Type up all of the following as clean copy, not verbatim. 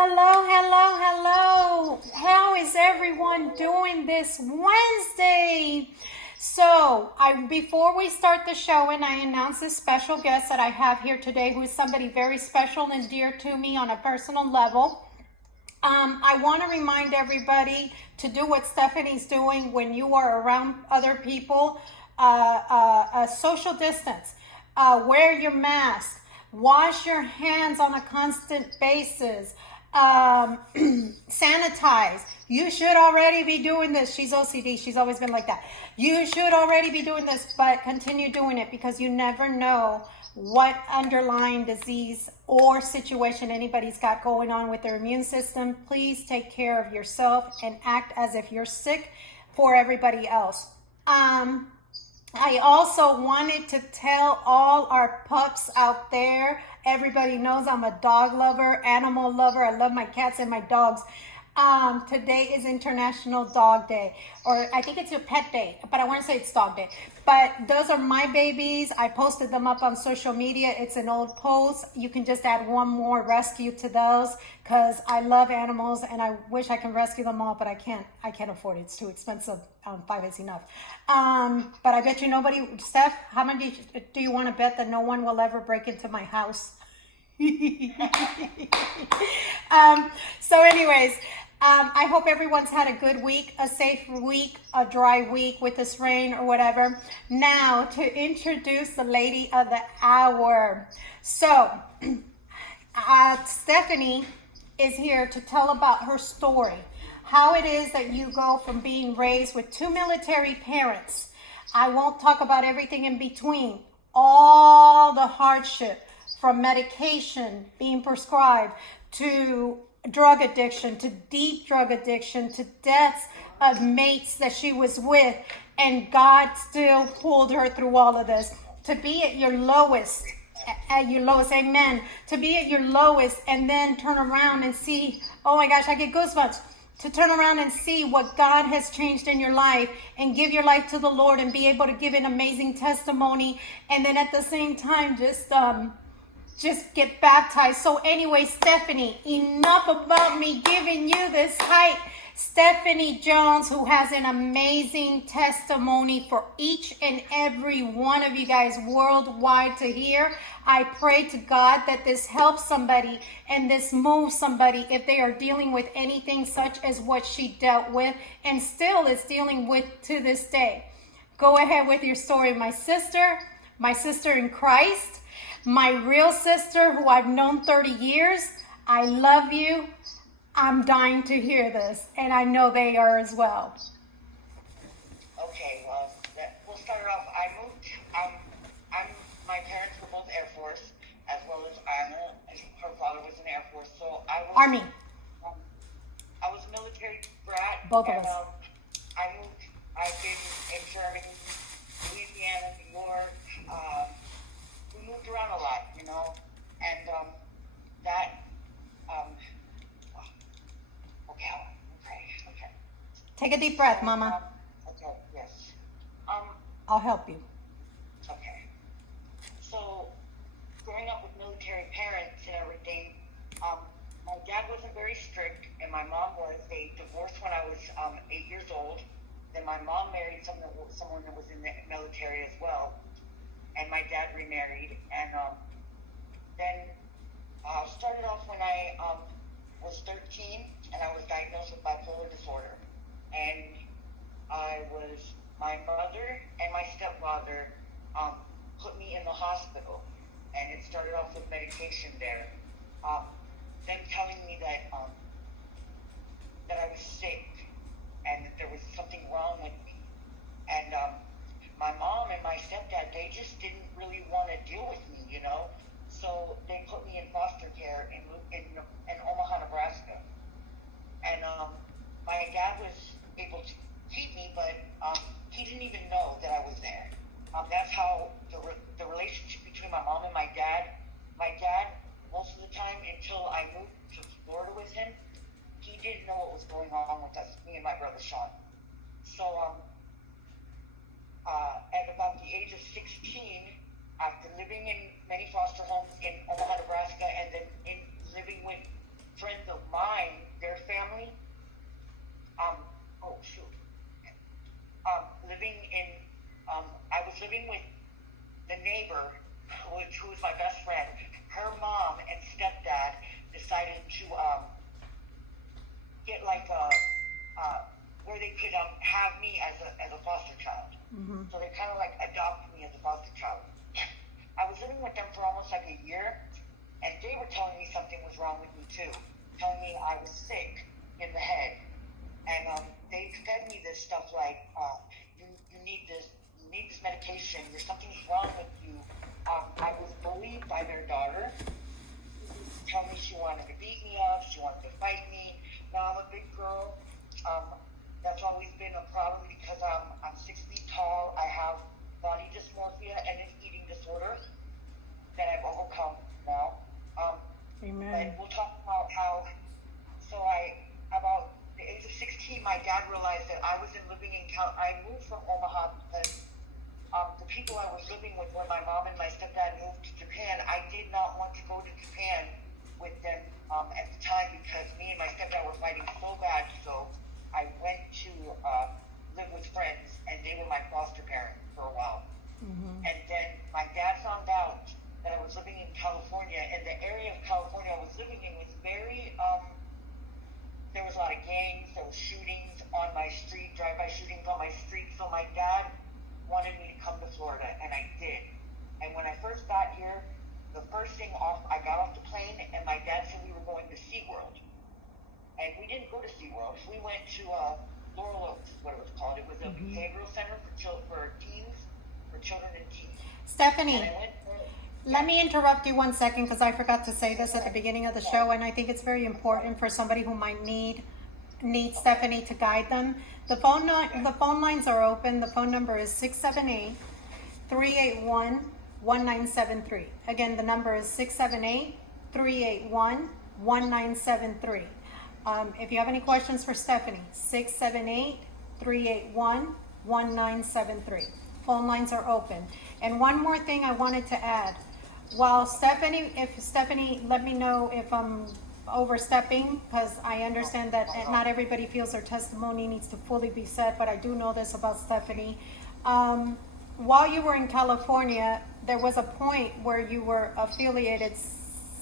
Hello, hello, hello. How is everyone doing this Wednesday? So, before we start the show and I announce this special guest that I have here today, who is somebody very special and dear to me on a personal level, I want to remind everybody to do what Stephanie's doing when you are around other people. Social distance, wear your mask, wash your hands on a constant basis, sanitize. You should already be doing this. She's OCD. She's always been like that. You should already be doing this, but continue doing it because you never know what underlying disease or situation anybody's got going on with their immune system. Please take care of yourself and act as if you're sick for everybody else. I also wanted to tell all our pups out there, everybody knows I'm a dog lover, animal lover. I love my cats and my dogs. Today is International Dog Day, or I think it's your pet day, but I want to say it's dog day. But those are my babies. I posted them up on social media. It's an old post. You can just add one more rescue to those because I love animals and I wish I can rescue them all, but I can't afford it. It's too expensive. 5 is enough. But I bet you nobody, Steph, how many do you want to bet that no one will ever break into my house? So anyways, I hope everyone's had a good week, a safe week, a dry week with this rain or whatever. Now to introduce the lady of the hour. So Stephanie is here to tell about her story, how it is that you go from being raised with two military parents. I won't talk about everything in between, all the hardship from medication being prescribed to drug addiction, to deep drug addiction, to deaths of mates that she was with, and God still pulled her through all of this. To be at your lowest, amen, to be at your lowest and then turn around and see, oh my gosh, I get goosebumps, to turn around and see what God has changed in your life and give your life to the Lord and be able to give an amazing testimony, and then at the same time just get baptized. So anyway, Stephanie, enough about me giving you this hype. Stephanie Jones, who has an amazing testimony for each and every one of you guys worldwide to hear. I pray to God that this helps somebody and this moves somebody if they are dealing with anything such as what she dealt with and still is dealing with to this day. Go ahead with your story. My sister in Christ, my real sister who I've known 30 years, I love you. I'm dying to hear this, and I know they are as well. Okay, well, we'll start off. My parents were both Air Force, as well as Anna. Her father was in Air Force, so I was Army. I was a military brat. Both of us. I've been in Germany, Louisiana, New York. We moved around a lot, and Okay. Take a deep breath, Mama. Okay, yes. I'll help you. Okay. So, growing up with military parents and everything, my dad wasn't very strict, and my mom was. They divorced when I was 8 years old. Then my mom married someone that was in the military as well, and my dad remarried. And then started off when I was 13, and I was diagnosed with bipolar disorder. And my mother and my stepfather put me in the hospital, and it started off with medication there. Them telling me that I was sick and that there was something wrong with me. And my mom and my stepdad, they just didn't really want to deal with me, So they put me in foster care in Omaha, Nebraska. And my dad was able to keep me, but he didn't even know that I was there. That's how the relationship between my mom and my dad, most of the time until I moved to Florida with him, he didn't know what was going on with us, me and my brother Sean. So at about the age of 16, after living in many foster homes in Omaha, Nebraska, and then living with friends of mine, their family, oh shoot, living in, I was living with the neighbor, who was my best friend. Her mom and stepdad decided to get like a where they could have me as a foster child. So they kind of like adopted me as a foster child. I was living with them for almost like a year, and they were telling me something was wrong with me too, telling me I was sick in the head, and they fed me this stuff like you need this medication. Something's wrong with you. I was bullied by their daughter. Telling me she wanted to beat me up, she wanted to fight me. Now I'm a big girl. That's always been a problem because I'm 6 feet tall. I have body dysmorphia and an eating disorder that I've overcome now. Amen. But we'll talk about how. So about the age of 16, my dad realized that I wasn't living in I moved from Omaha because the people I was living with, when my mom and my stepdad moved to Japan, I did not want to go to Japan with them at the time because me and my stepdad were fighting so bad. So I went to live with friends, and they were my foster parents for a while. And then my dad found out that I was living in California, and the area of California I was living in was very, there was a lot of gangs, there was shootings on my street, drive-by shootings on my street. So my dad wanted me to come to Florida, and I did. And when I first got here, the first thing I got off the plane, and my dad said we were going to SeaWorld. And we didn't go to SeaWorld. We went to Laurel Oaks, what it was called. It was a behavioral center for teens, for children and teens. Stephanie, And I went there. let me interrupt you 1 second because I forgot to say this at the beginning of the show, and I think it's very important for somebody who might need Stephanie to guide them. The phone lines are open. The phone number is 678-381-1973. Again, the number is 678-381-1973. If you have any questions for Stephanie, 678-381-1973. Phone lines are open. And one more thing I wanted to add. While Stephanie, let me know if I'm overstepping, because I understand that not everybody feels their testimony needs to fully be said, but I do know this about Stephanie. While you were in California, there was a point where you were affiliated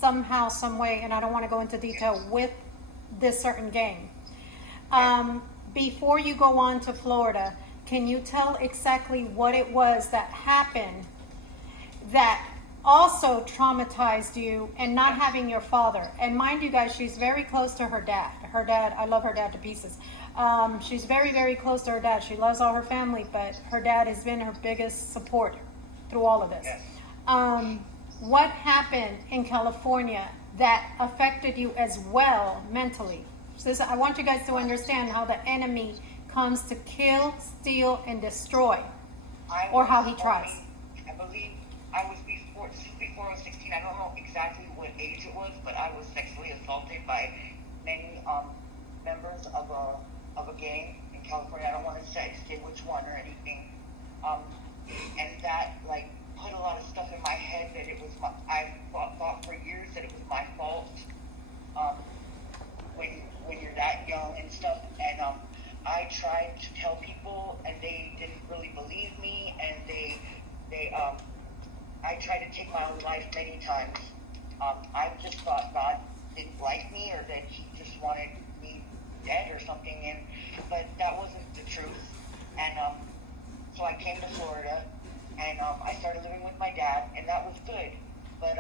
somehow, some way, and I don't want to go into detail, with this certain gang. Before you go on to Florida, can you tell exactly what it was that happened that also traumatized you, and not having your father? And mind you guys, she's very close to her dad. I love her dad to pieces. She's very, very close to her dad. She loves all her family, but her dad has been her biggest supporter through all of this. What happened in California that affected you as well mentally? So I want you guys to understand how the enemy comes to kill, steal, and destroy, or how he tries. I believe I was before I was 16. I don't know exactly what age it was, but I was sexually assaulted by many members of a gang in California. I don't want to say which one or anything. And that like put a lot of stuff in my head that it was I thought for years that it was my fault. When you're that young and stuff, and I tried to tell people, and they didn't really believe me, and I tried to take my own life many times. I just thought God didn't like me, or that He just wanted me dead or something, but that wasn't the truth. And so I came to Florida, and I started living with my dad, and that was good. But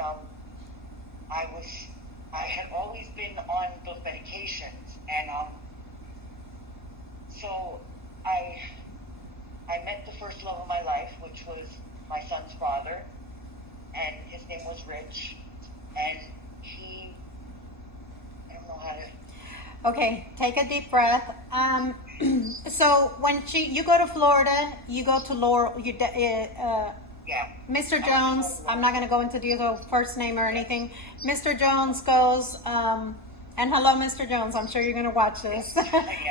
I had always been on those medications, and so I met the first love of my life, which was my son's father, and his name was Rich, and I don't know how to. Okay, take a deep breath. So when you go to Florida, you go to Laurel. Mr. Jones. I'm not going to go into the first name or anything. Mr. Jones goes, and hello, Mr. Jones. I'm sure you're going to watch this.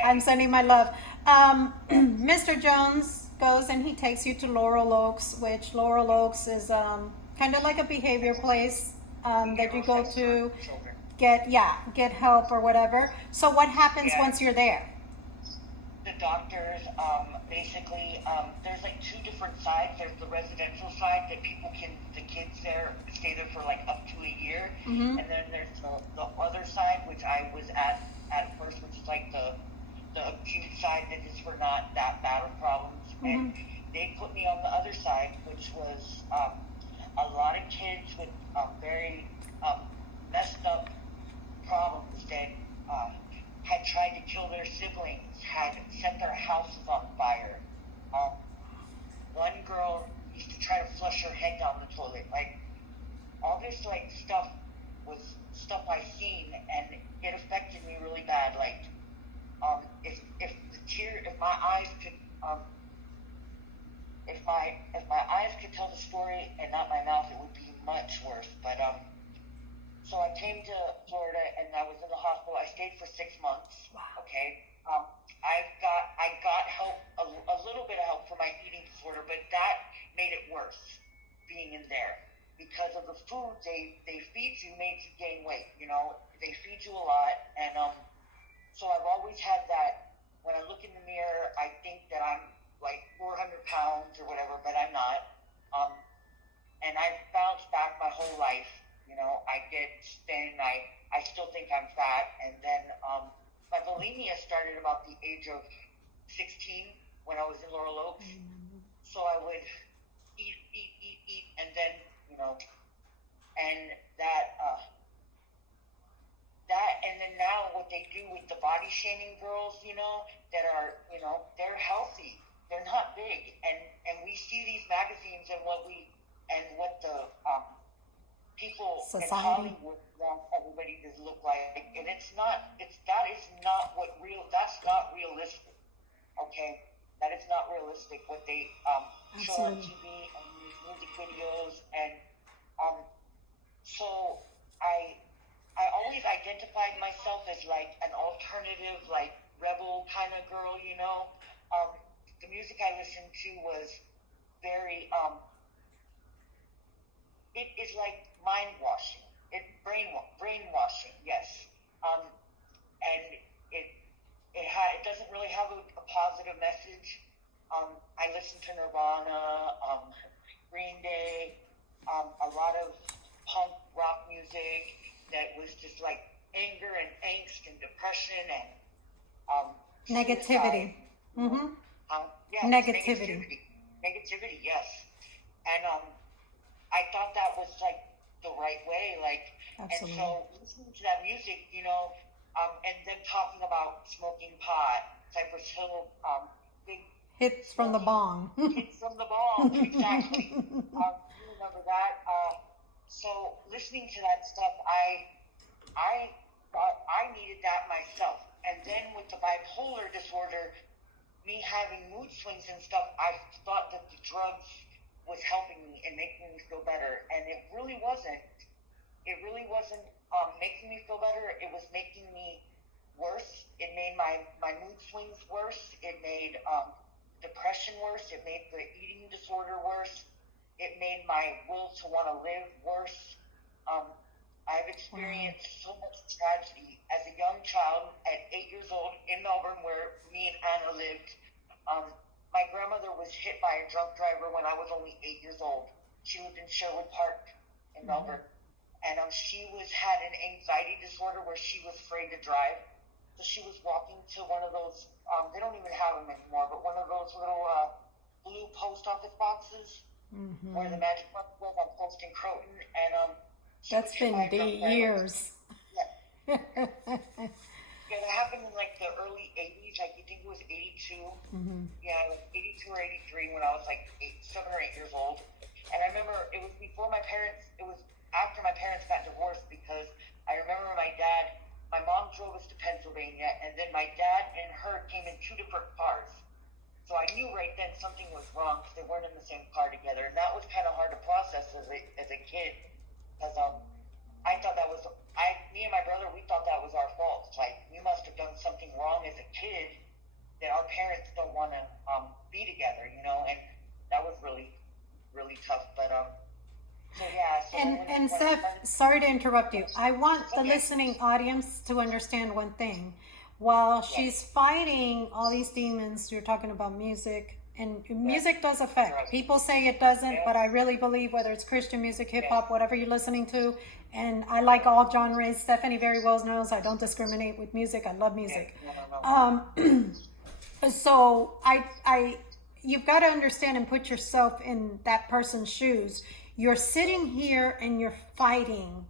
I'm sending my love. Mr. Jones goes and he takes you to Laurel Oaks, which Laurel Oaks is kind of like a behavior place that you go to. get help or whatever. So what happens Yeah. once you're there? The doctors, basically, there's like two different sides. There's the residential side that the kids there stay there for like up to a year. Mm-hmm. And then there's the other side, which I was at first, which is like the acute side that is for not that bad of problems. Mm-hmm. And they put me on the other side, which was, a lot of kids with, very, messed up problems that, had tried to kill their siblings, had set their houses on fire. Um, One girl used to try to flush her head down the toilet. Like, all this like stuff was stuff I seen, and it affected me really bad. Like, if my eyes could, if my eyes could tell the story and not my mouth, it would be much worse. But so I came to Florida and I was in the hospital. I stayed for 6 months. Wow. Okay. I got help, a little bit of help for my eating disorder, but that made it worse being in there because of the food they feed you made you gain weight. You know, they feed you a lot, and so I've always had that. When I look in the mirror, I think that I'm like 400 pounds or whatever, but I'm not. And I've bounced back my whole life. You know, I get thin. I still think I'm fat. And then my bulimia started about the age of 16 when I was in Laurel Oaks. So I would eat, and then, you know, and and then now what they do with the body shaming girls, you know, that are, you know, they're healthy. They're not big. And we see these magazines and what the people Society. in Hollywood want everybody to look like, and that's not realistic. Okay, that is not realistic. What they show on Absolutely. TV and these music videos, and so I always identified myself as like an alternative, like rebel kind of girl, you know. The music I listened to was very it is like mind washing. Brainwashing, yes. And it doesn't really have a positive message. I listen to Nirvana, Green Day, a lot of punk rock music that was just like anger and angst and depression and Negativity. suicide. Mm-hmm. Yes, Negativity. negativity, yes. And I thought that was like the right way, like, Absolutely. and so listening to that music, you know, and them talking about smoking pot, Cypress Hill, big Hits from the bong. hits from the bong, exactly. You remember that? So listening to that stuff, I thought I needed that myself. And then with the bipolar disorder, me having mood swings and stuff, I thought that the drugs was helping me and making me feel better, and it really wasn't. It really wasn't making me feel better. It was making me worse. It made my mood swings worse. It made depression worse. It made the eating disorder worse. It made my will to want to live worse. I've experienced so much tragedy as a young child at 8 years old in Melbourne, where me and Anna lived. My grandmother was hit by a drunk driver when I was only 8 years old. She lived in Sherwood Park in Melbourne. And she had an anxiety disorder where she was afraid to drive. So she was walking to one of those, they don't even have them anymore, but one of those little blue post office boxes where the Magic Mark was on Post and Croton. And That's been years. Yeah. Yeah, that happened in like the early 80s. Like, you think it was 82? Yeah, like 82 or 83 when I was like 7 or 8 years old. And I remember it was it was after my parents got divorced, because I remember my mom drove us to Pennsylvania, and then my dad and her came in 2 different cars. So I knew right then something was wrong because they weren't in the same car together. And that was kind of hard to process as a kid, because I thought me and my brother, we thought that was our fault. Like, we must have done something wrong as a kid that our parents don't want to be together, you know. And that was really, really tough. But So yeah. So And Steph, sorry to interrupt you. I want the listening audience to understand one thing. While she's fighting all these demons, you're talking about music, and music does affect. People say it doesn't, but I really believe whether it's Christian music, hip hop, whatever you're listening to, and I like all genres. Stephanie very well knows I don't discriminate with music. I love music. So you've got to understand and put yourself in that person's shoes. You're sitting here and you're fighting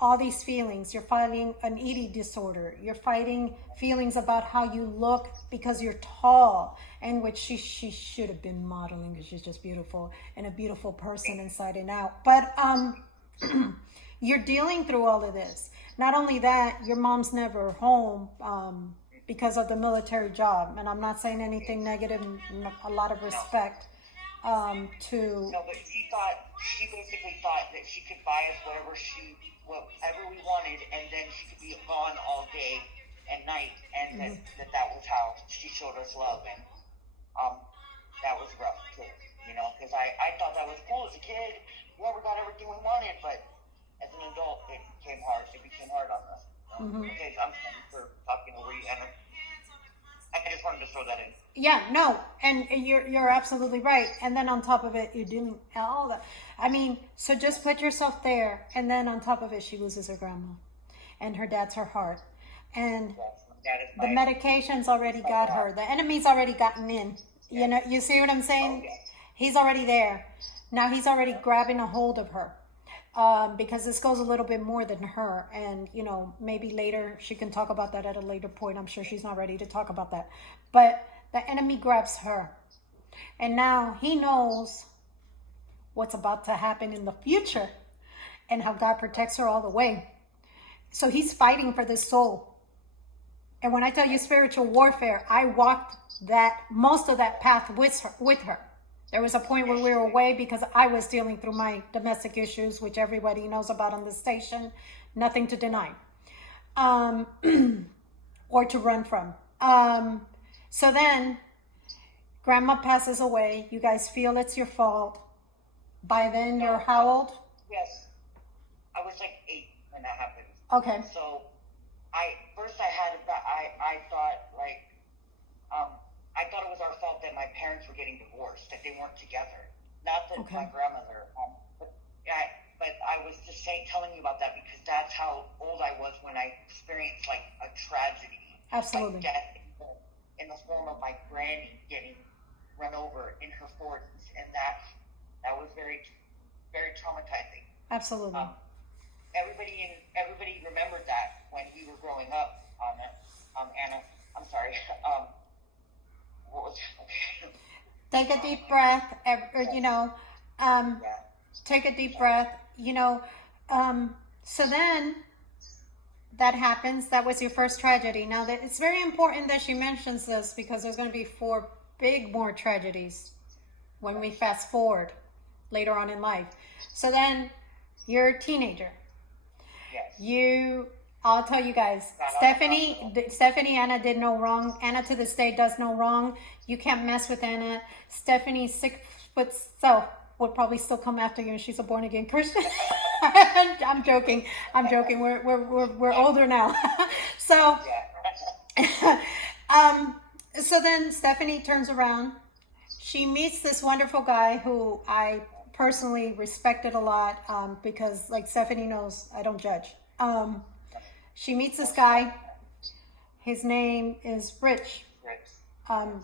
all these feelings. You're fighting an eating disorder. You're fighting feelings about how you look because you're tall, and which she should have been modeling because she's just beautiful and a beautiful person inside and out. But you're dealing through all of this. Not only that, your mom's never home because of the military job, and I'm not saying anything negative. A lot of respect to. No, but she basically thought that she could buy us whatever we wanted, and then she could be gone all day and night, and that was how she showed us love, and that was rough too, because I thought that was cool as a kid. We never got everything we wanted, but as an adult, it became hard. It became hard on us. Okay, I'm sorry for talking over you, Anna. I just wanted to throw that in. Yeah, no, and you're absolutely right. And then on top of it, you're doing all that. I mean, so just put yourself there, and then on top of it, she loses her grandma, and her dad's her heart, and the medication's already got her. The enemy's already gotten in. You see what I'm saying? He's already there. Now he's already grabbing a hold of her. Because this goes a little bit more than her, and maybe later she can talk about that at a later point. I'm sure she's not ready to talk about that, but the enemy grabs her, and now he knows what's about to happen in the future and how God protects her all the way. So he's fighting for this soul. And when I tell you spiritual warfare, I walked most of that path with her. There was a point where we were away because I was dealing through my domestic issues, which everybody knows about on the station. Nothing to deny. Or to run from. So then, Grandma passes away. You guys feel it's your fault. By then, you're how old? Yes. I was like 8 when that happened. Okay. So, I thought it was our fault that my parents were getting divorced, that they weren't together. Not that my grandmother, but I was just telling you about that because that's how old I was when I experienced like a tragedy. Absolutely. Like death in the form of my granny getting run over in her 40s, and that was very, very traumatizing. Absolutely. Everybody remembered that when we were growing up. Anna, I'm sorry. What was that? Take a deep breath. Take a deep breath. So then that happens. That was your first tragedy. Now that it's very important that she mentions this because there's going to be 4 big more tragedies when we fast forward later on in life. So then you're a teenager. Yes. I'll tell you guys, Stephanie, Anna did no wrong. Anna to this day does no wrong. You can't mess with Anna. Stephanie's 6 foot self would probably still come after you, and she's a born again Christian. I'm joking. We're older now. So, so then Stephanie turns around. She meets this wonderful guy who I personally respected a lot because, like Stephanie knows, I don't judge. She meets this guy. His name is Rich. Go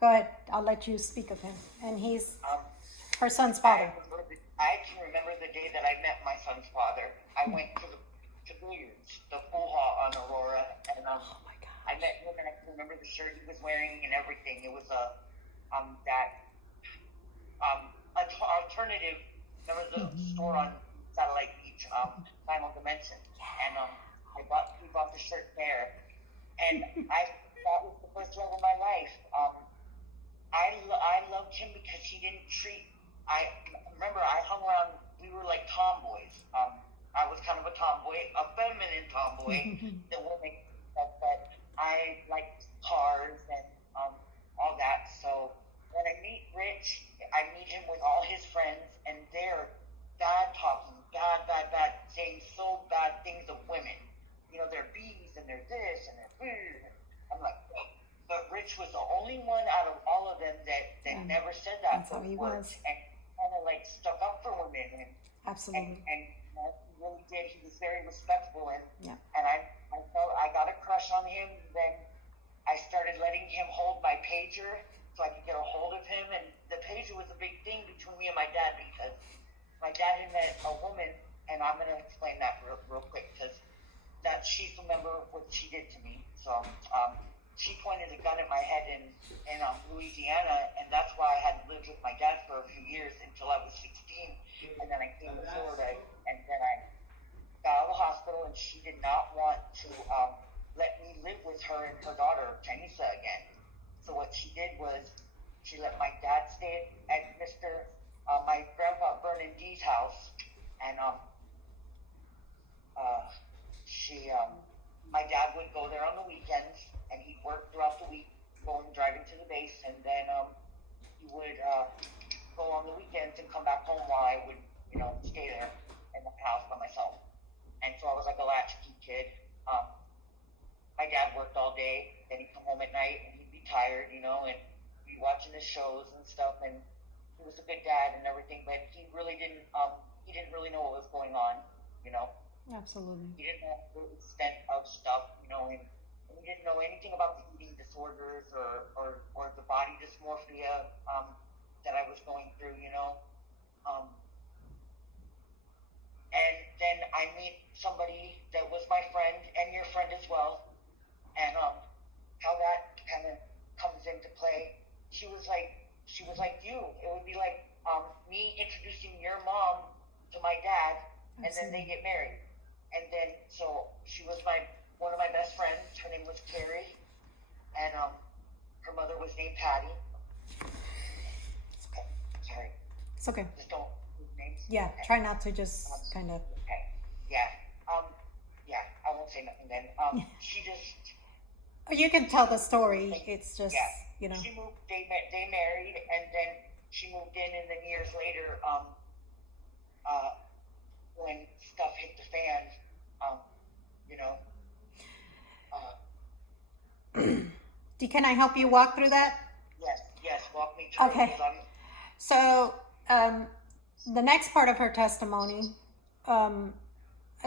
ahead. I'll let you speak of him. And he's her son's father. I can remember the day that I met my son's father. I went to Billiards, the pool hall on Aurora, and oh my gosh. I met him, and I can remember the shirt he was wearing and everything. It was alternative. Remember the store on Satellite Beach, Final Dimension, and we bought the shirt there, and that was the first love of my life. I loved him because he didn't treat. I remember I hung around. We were like tomboys. I was kind of a tomboy, a feminine tomboy. The woman, but I liked cars and all that. So when I meet Rich, I meet him with all his friends, and that Rich was the only one out of all of them that never said that. That's how he word, was. and kind of like stuck up for women, Absolutely. and you know, he really did. He was very respectful, and Yeah. and I felt I got a crush on him. Then I started letting him hold my pager so I could get a hold of him, and the pager was a big thing between me and my dad because my dad had met a woman, and I'm gonna explain that real quick because that she's remember what she did to me. So she pointed a gun at my head in Louisiana, and that's why I had lived with my dad for a few years until I was 16, and then I came to Florida, and then I got out of the hospital, and she did not want to let me live with her and her daughter, Janisa, again. So what she did was she let my dad stay at my grandpa Vernon D's house, and my dad would go there on the weekends, and he'd work throughout the week, driving to the base, and then he would go on the weekends and come back home while I would, stay there in the house by myself. And so I was like a latchkey kid. My dad worked all day, then he'd come home at night, and he'd be tired, and be watching his shows and stuff, and he was a good dad and everything, but he really didn't really know what was going on, Absolutely. He didn't know the extent of stuff, and he didn't know anything about the eating disorders or the body dysmorphia that I was going through, and then I meet somebody that was my friend and your friend as well, and how that kind of comes into play. She was like you. It would be like me introducing your mom to my dad, and then they get married. And then, so she was one of my best friends. Her name was Carrie, and her mother was named Patty. Okay, sorry. It's okay. Just don't use names. Yeah, okay. Try not to just kind of. Okay. Yeah. Yeah. I won't say nothing then. She just. You can tell the story. It's just, She moved. They married, and then she moved in, and then years later, when stuff hit the fan, Can I help you walk through that? Yes, walk me through. Okay. So, the next part of her testimony,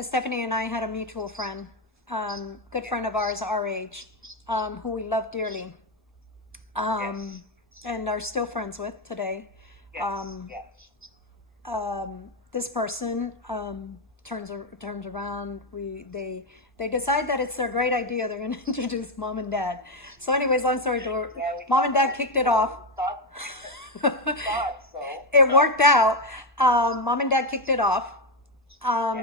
Stephanie and I had a mutual friend, good friend of ours, our age, who we love dearly, and are still friends with today. This person turns around. They decide that it's their great idea. They're going to introduce mom and dad. So, anyways, long story short, mom and dad kicked it off. It worked out. Mom and dad kicked it off.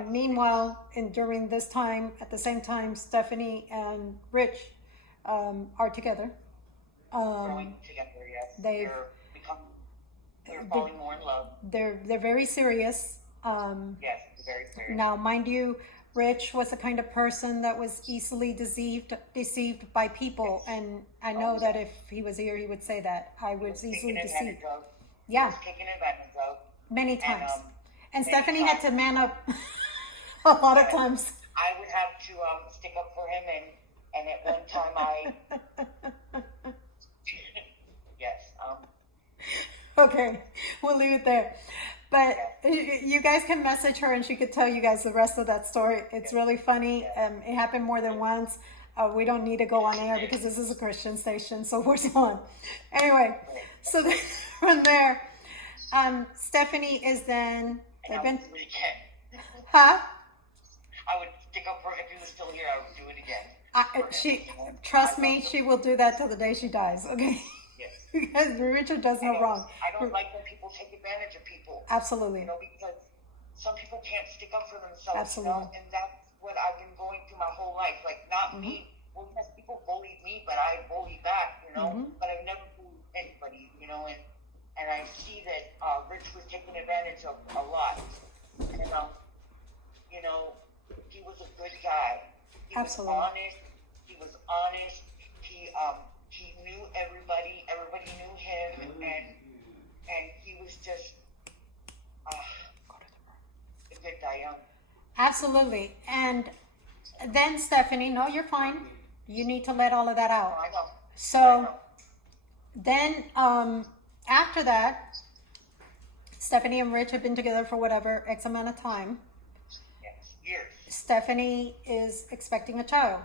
Meanwhile, during this time, at the same time, Stephanie and Rich are together. Growing together, yes. They're falling more in love. They're very serious. Yes, very serious. Now, mind you, Rich was the kind of person that was easily deceived by people, and I know that if he was here, he would say that I was easily deceived. Yeah, taken advantage of many times, and Stephanie had to man up a lot of times. I would have to stick up for him, and at one time I yes. Okay, we'll leave it there. But you guys can message her and she could tell you guys the rest of that story. It's really funny. It happened more than once. We don't need to go on air because this is a Christian station, so we're on. Anyway, so then, from there, Stephanie is then... Huh? I would stick up for him. If he was still here, I would do it again. Trust me, she will do that till the day she dies, okay? Because Richard does no wrong. I don't like when people take advantage of people. Absolutely. Because some people can't stick up for themselves. Absolutely. And that's what I've been going through my whole life. Like, not me. Well, yes, people bullied me, but I bullied back, But I've never bullied anybody, and I see that Rich was taken advantage of a lot. And, he was a good guy. He Absolutely. was honest. He was honest. He knew everybody. Everybody knew him, and he was just a good guy, young. Absolutely. And then Stephanie, no, you're fine. You need to let all of that out. I know. So then, after that, Stephanie and Rich have been together for whatever X amount of time. Yes, years. Stephanie is expecting a child,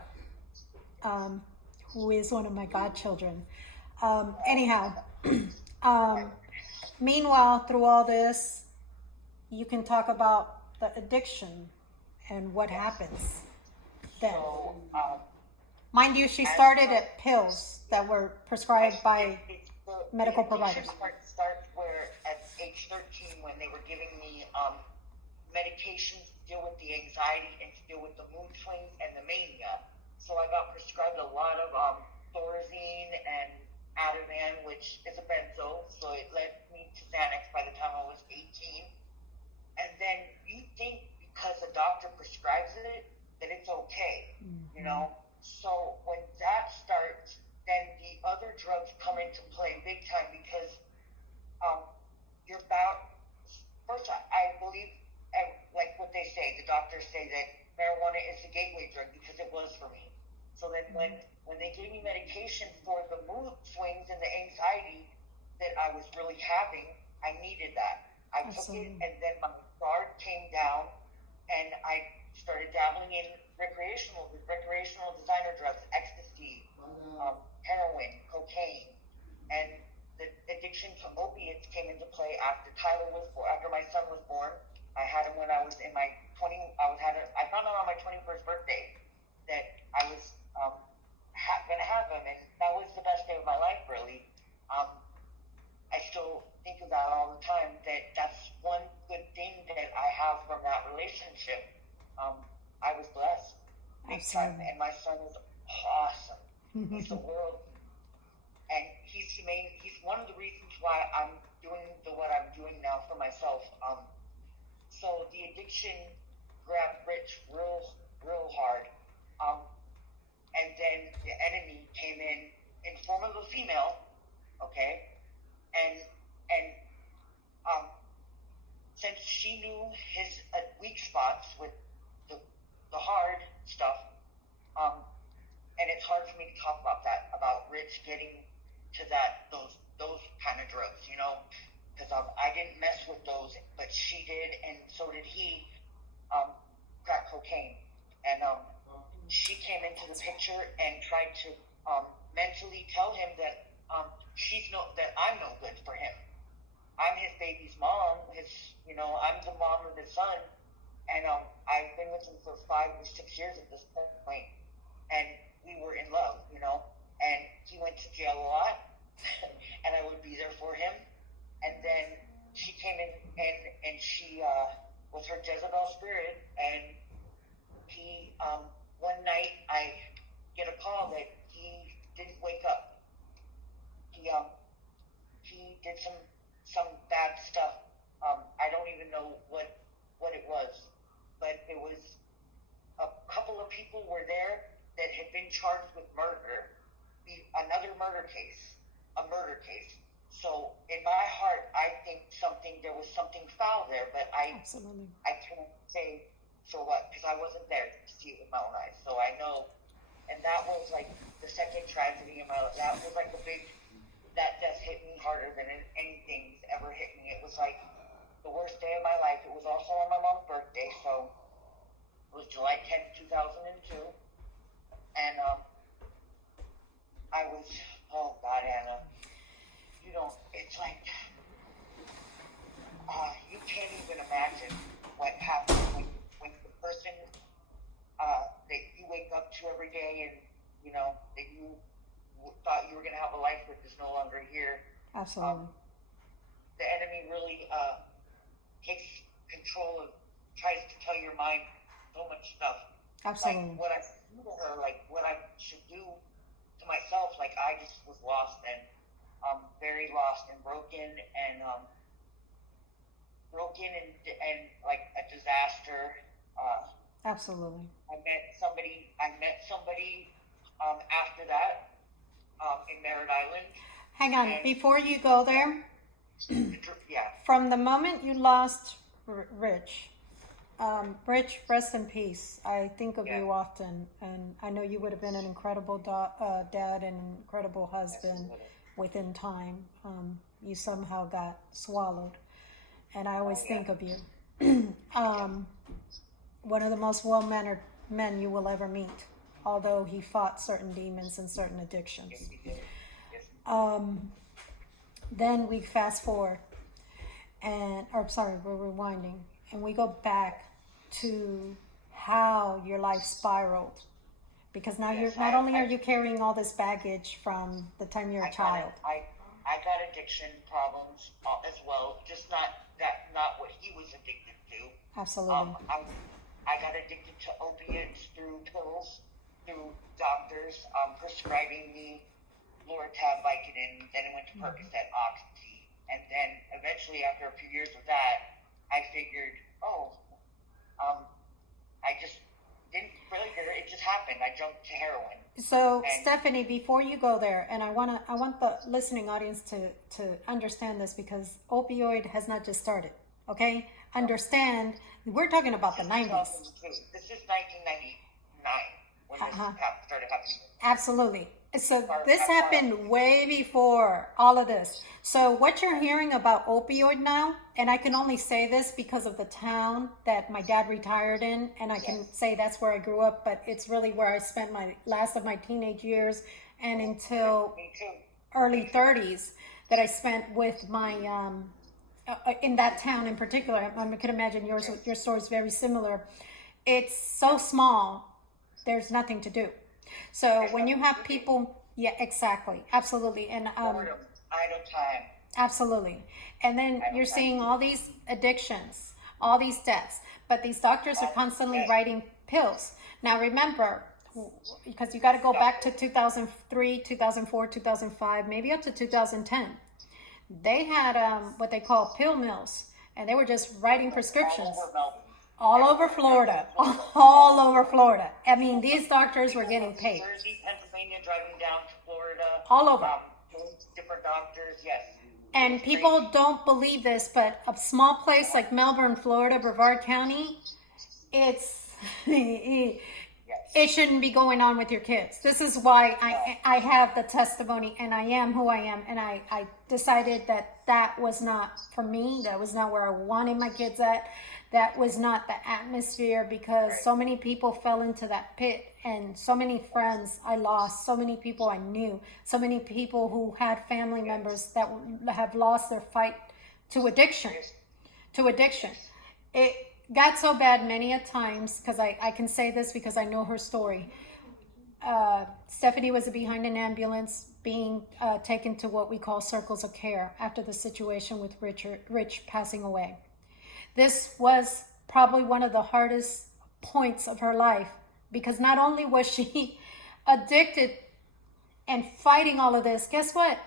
who is one of my godchildren. Anyhow, meanwhile, through all this, you can talk about the addiction and what happens then. So, Mind you, she started at pills that were prescribed by medical providers. Starts where at age 13 when they were giving me medications to deal with the anxiety and to deal with the mood swings and the mania. So I got prescribed a lot of Thorazine and Ativan, which is a benzo. So it led me to Xanax by the time I was 18. And then you think because a doctor prescribes it that it's okay, you know. So when that starts, then the other drugs come into play big time because you're bound. First, I believe, like what they say, the doctors say that marijuana is the gateway drug because it was for me. So then when they gave me medication for the mood swings and the anxiety that I was really having, I needed that. I took it, and then my guard came down, and I started dabbling in recreational designer drugs, ecstasy, heroin, cocaine, and the addiction to opiates came into play after after my son was born. I had him when I was in my I found out on my 21st birthday that I was gonna have him, and that was the best day of my life, really. I still think of that all the time. That's one good thing that I have from that relationship. I was blessed big time, and my son is awesome. He's the world, and he's one of the reasons why I'm doing what I'm doing now for myself. So the addiction grabbed Rich real hard, and then the enemy came in form of a female, okay, and since she knew his weak spots with the hard stuff, and it's hard for me to talk about that, about Rich getting to those kind of drugs, you know, because I didn't mess with those, but she did, and so did he, crack cocaine, and she came into the picture and tried to mentally tell him that that I'm no good for him. I'm his baby's mom. I'm the mom of his son, and I've been with him for 5 or 6 years at this point, and we were in love, you know. And he went to jail a lot, and I would be there for him. And then she came in, and she was her Jezebel spirit, and he one night I get a call that he didn't wake up. He did some bad stuff. I don't even know what it was, but it was a couple of people were there that had been charged with murder, another murder case, a murder case. So in my heart, I think there was something foul there, but I can't say for what, because I wasn't there to see it with my own eyes. So I know, and that was like the second tragedy in my life. That was like that death hit me harder than anything's ever hit me. It was like the worst day of my life. It was also on my mom's birthday, so it was July 10th, 2002. And I was, oh God, Anna, it's like, you can't even imagine what happens when the person that you wake up to every day and, you know, that you thought you were going to have a life with is no longer here. Absolutely. The enemy really takes control of, tries to tell your mind so much stuff. Absolutely. Like what I do to her, like what I should do to myself, like I just was lost and very lost and broken and like a disaster. Absolutely. I met somebody after that in Merritt Island. Hang on, before you go there, Yeah. from the moment you lost Rich, Rich, rest in peace. I think of Yeah. you often, and I know you would have been an incredible dad and an incredible husband Absolutely. within time. You somehow got swallowed, and I always Oh, yeah. think of you. One of the most well-mannered men you will ever meet, although he fought certain demons and certain addictions. Yes, he did. Yes. Then we fast forward, we're rewinding, and we go back to how your life spiraled. Because now Yes, not only are you carrying all this baggage from the time you're a child. I got addiction problems as well. Just not what he was addicted to. Absolutely. I got addicted to opiates through pills, through doctors prescribing me Loratab, Vicodin. Then it went to Percocet, Oxy, and then eventually, after a few years of that, I figured, I just didn't really figure it. Just happened. I jumped to heroin. So, And- Stephanie, before you go there, and I want the listening audience to understand this, because opioid has not just started. Okay, understand, we're talking about the 90s. This is 1999 when this started happening. Absolutely. So this happened way before all of this. So what you're hearing about opioid now, and I can only say this because of the town that my dad retired in, and I can say that's where I grew up, but it's really where I spent my last of my teenage years and until Me too. early 30s that I spent with my in that town in particular. I could imagine your story is very similar. It's so small, there's nothing to do. So when you have people, yeah, exactly, absolutely, and Boredom, idle time. absolutely, and then you're seeing all these addictions, all these deaths, but these doctors are constantly writing pills. Now remember, because you got to go back to 2003, 2004, 2005, maybe up to 2010. They had what they call pill mills, and they were just writing prescriptions. All over Melbourne. All over Florida, all over Florida. I mean, these doctors were getting paid. Jersey, Pennsylvania, driving down to Florida. All over. Different doctors, yes. And It's people crazy. don't believe this, but a small place like Melbourne, Florida, Brevard County, it's it shouldn't be going on with your kids. This is why I have the testimony, and I am who I am, and I decided that was not for me. That was not where I wanted my kids at. That was not the atmosphere, because so many people fell into that pit, and so many friends I lost, so many people I knew, so many people who had family members that have lost their fight to addiction. It got so bad many a times, because I can say this because I know her story. Stephanie was behind an ambulance being taken to what we call circles of care after the situation with Rich passing away. This was probably one of the hardest points of her life, because not only was she addicted and fighting all of this, guess what?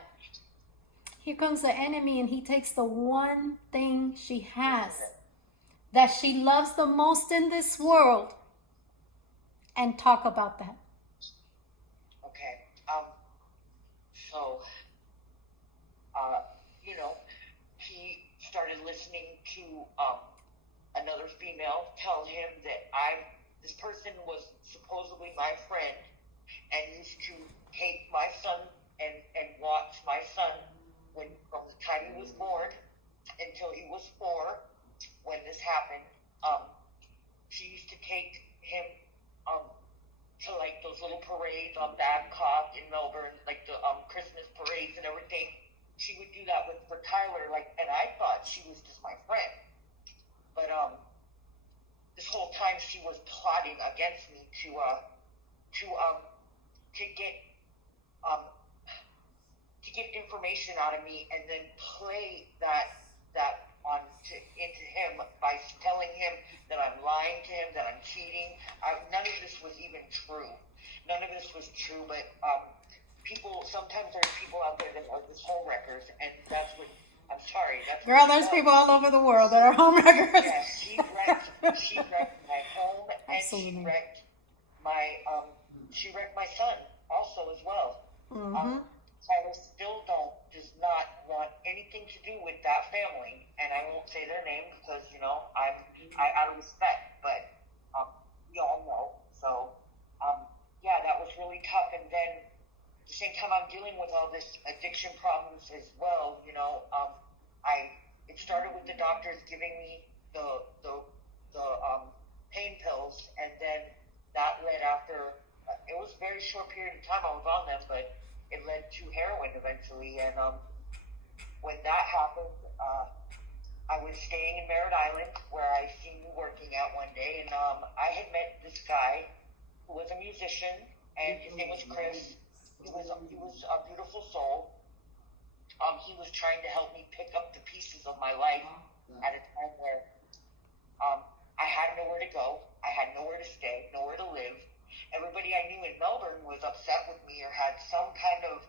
Here comes the enemy, and he takes the one thing she has that she loves the most in this world, and talk about that. Okay. So, he started listening to another female tell him that this person was supposedly my friend, and used to take my son and watch my son from the time he was born until he was 4. When this happened, she used to take him to like those little parades on Babcock in Melbourne, like the Christmas parades and everything. She would do that for Tyler, and I thought she was just my friend. But this whole time she was plotting against me to get information out of me, and then play that into him by telling him that I'm lying to him, that I'm cheating. None of this was even true. None of this was true, but sometimes there's people out there that are just home wreckers, and that's what, I'm sorry. That's Girl, there's people all over the world that are homewreckers. Yeah, she wrecked my home, and Absolutely. she wrecked my son also as well. Mm-hmm. Tyler still does not want anything to do with that family, and I won't say their name because I out of respect, but we all know. So yeah, that was really tough. And then at the same time, I'm dealing with all this addiction problems as well. It started with the doctors giving me the pain pills, and then that led after. It was a very short period of time I was on them, but it led to heroin eventually. And when that happened, I was staying in Merritt Island where I seen you working out one day, and I had met this guy who was a musician, and his name was Chris. He was a beautiful soul. He was trying to help me pick up the pieces of my life at a time where I had nowhere to go, I had nowhere to stay, nowhere to live. Everybody I knew in Melbourne was upset with me or had some kind of,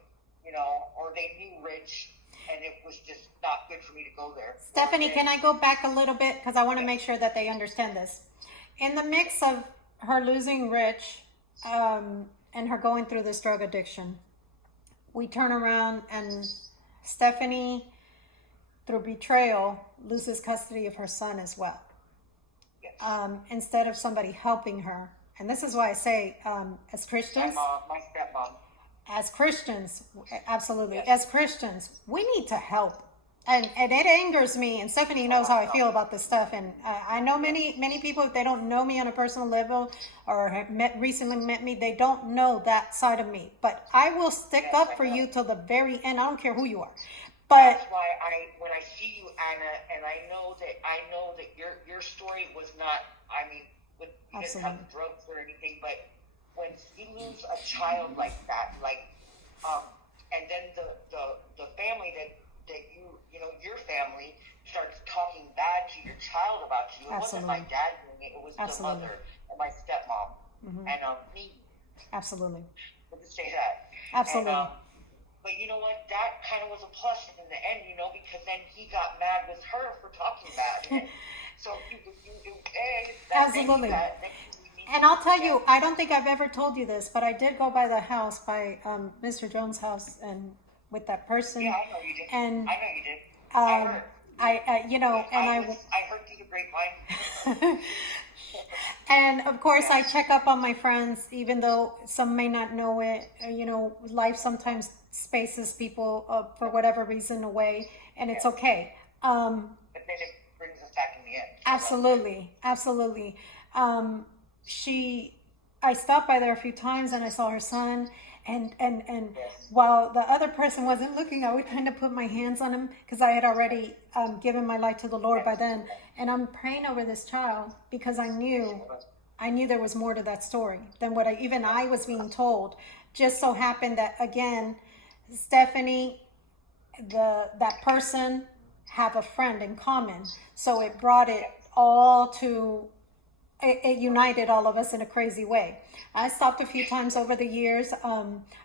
or they knew Rich, and it was just not good for me to go there. Stephanie, can I go back a little bit? Because I want to make sure that they understand this. In the mix of her losing Rich and her going through this drug addiction, we turn around and Stephanie, through betrayal, loses custody of her son as well. Yes. Instead of somebody helping her. And this is why I say, as Christians, My stepmom. as Christians, absolutely, Yes. as Christians, we need to help. And it angers me, and Stephanie knows how I feel about this stuff. And I know many people, if they don't know me on a personal level or have recently met me, they don't know that side of me. But I will stick Yes, up I for know. you till the very end. I don't care who you are. But That's why when I see you, Anna, and I know that your story was not. I mean, you didn't have Absolutely. drugs or anything, but when you lose a child like that, and then the family that your family starts talking bad to your child about you. It wasn't my Absolutely. dad doing it. It was Absolutely. the mother and my stepmom and me. absolutely, Let me say that. absolutely. And, but you know what? That kind of was a plus in the end, because then he got mad with her for talking bad. And so Absolutely. And I'll tell you, I don't think I've ever told you this, but I did go by the house, by Mr. Jones' house, and with that person. Yeah, I know you did. And I know you did. I heard. I heard through the grapevine. and of course I check up on my friends, even though some may not know it. Life sometimes spaces people for whatever reason away, and it's okay. But then it brings us back in the end. Absolutely. I stopped by there a few times and I saw her son, and while the other person wasn't looking, I would kind of put my hands on him because I had already given my life to the Lord by then, and I'm praying over this child because I knew there was more to that story than what I was being told. Just so happened that, again, Stephanie, that person have a friend in common, so it brought it all to. It united all of us in a crazy way. I stopped a few times over the years.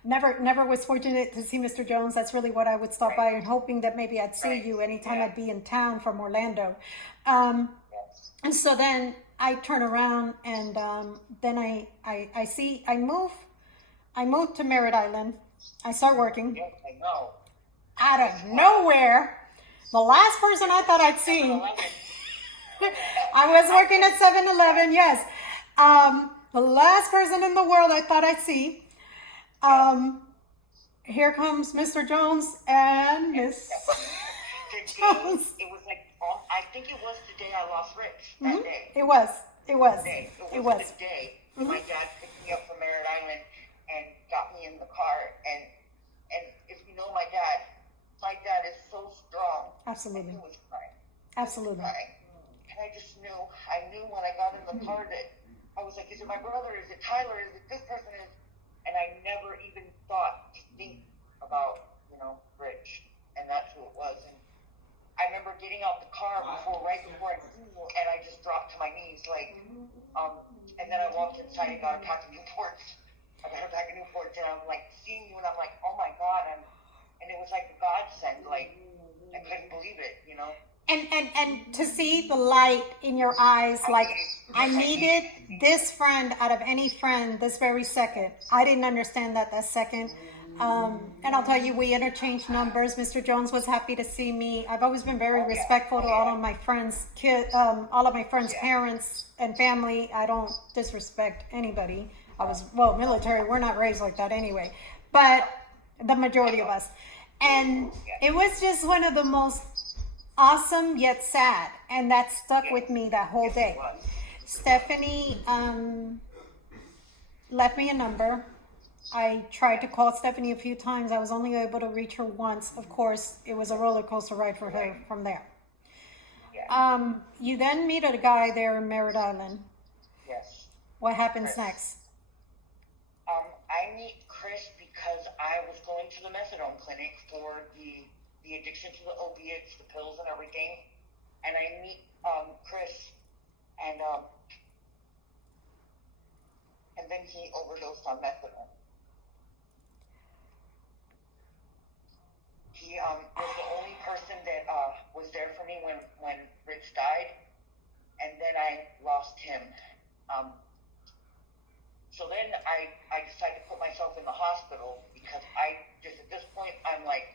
Never was fortunate to see Mr. Jones. That's really what I would stop by, and hoping that maybe I'd see you anytime I'd be in town from Orlando. And so then I turn around, and then I move to Merritt Island. I start working. Yes, I know. Out of nowhere, the last person I thought I'd seen. I was working at 7-Eleven, yes. The last person in the world I thought I'd see. Here comes Mr. Jones and Miss Jones. It was like, I think it was the day I lost Rich. That day. It was. It was the day my dad picked me up from Merritt Island and got me in the car. And if you know my dad is so strong. Absolutely. He was crying. Absolutely. And I knew when I got in the car that I was like, is it my brother? Is it Tyler? Is it this person? And I never even thought to think about, Rich. And that's who it was. And I remember getting out the car right before I seen you, and I just dropped to my knees, and then I walked inside and got a pack of Newports. I got a pack of Newports, and I'm like, seeing you, and I'm like, oh my God. And it was like a godsend. Like, I couldn't believe it, And to see the light in your eyes, like I needed this friend out of any friend this very second. I didn't understand that second. And I'll tell you, we interchanged numbers. Mr. Jones was happy to see me. I've always been very respectful to all of my friends' all of my friends' parents and family. I don't disrespect anybody. I was, well, military. We're not raised like that anyway, but the majority of us. And it was just one of the most awesome yet sad, and that stuck with me that whole day. Stephanie left me a number. I tried to call Stephanie a few times. I was only able to reach her once. Of course, it was a roller coaster ride for her from there. You then meet a guy there in Merritt Island. Yes. What happens Chris. next? I meet Chris because I was going to the methadone clinic for the addiction to the opiates, the pills, and everything. And I meet Chris, and then he overdosed on methadone. He was the only person that was there for me when Rich died, and then I lost him. So then I decided to put myself in the hospital because I just, at this point, I'm like,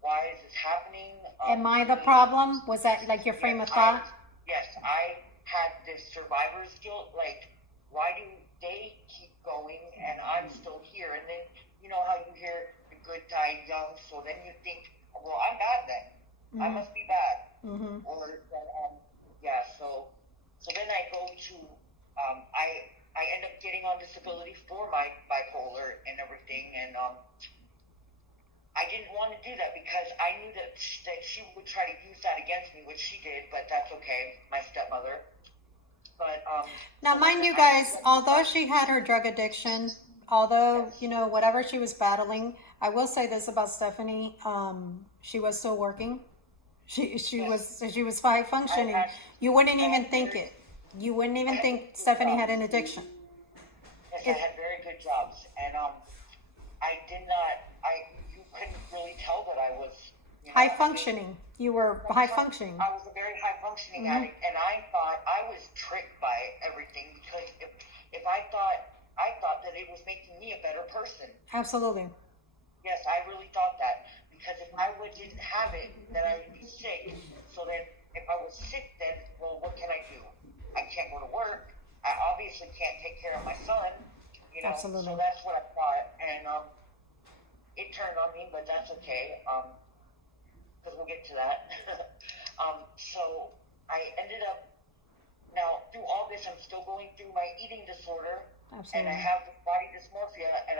why is this happening? Am I the problem? Was that like your frame of thought? Yes, I had this survivor's guilt, like, why do they keep going and I'm still here? And then, you know how you hear the good die young, so then you think, well, I'm bad then. I must be bad. Or, so then I go to, I end up getting on disability for my bipolar and everything, and I didn't want to do that because I knew that she would try to use that against me, which she did, but that's okay, my stepmother. But now, mind you guys, although she had her drug addiction, although, you know, whatever she was battling, I will say this about Stephanie, she was still working. She was high functioning. You wouldn't even think it. You wouldn't even think Stephanie had an addiction. Yes, I had very good jobs, and I did not. You couldn't really tell that I was high functioning. You were high functioning. I was a very high functioning addict, and I thought I was tricked by everything because if I thought that it was making me a better person. Absolutely. Yes, I really thought that because if I didn't have it, then I would be sick. So then, if I was sick, then well, what can I do? I can't go to work. I obviously can't take care of my son. You know, Absolutely. so that's what I thought, and it turned on me, but that's okay. Because we'll get to that. So I ended up, now through all this, I'm still going through my eating disorder. Absolutely. And I have body dysmorphia, and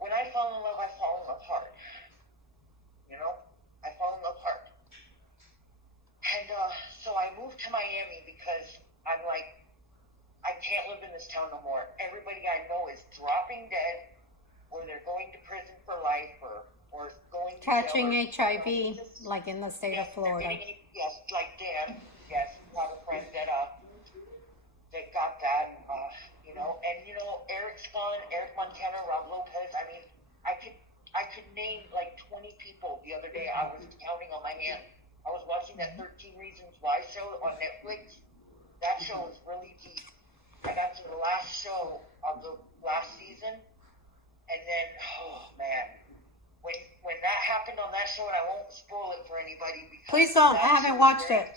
when I fall in love, I fall in love hard. You know? I fall in love hard. And so I moved to Miami because I'm like, I can't live in this town no more. Everybody I know is dropping dead, or they're going to prison for life, or going to Catching jail, HIV, like in the state of Florida. Yes, like Dan. Yes, I have a friend that got that. You know, and you know, Eric's gone, Eric Montana, Rob Lopez. I mean, I could name like 20 people the other day. I was counting on my hand. I was watching that 13 Reasons Why show on Netflix. That show is really deep. I got to the last show of the last season, and then, oh man, when that happened on that show, and I won't spoil it for anybody. Please don't. I haven't watched it.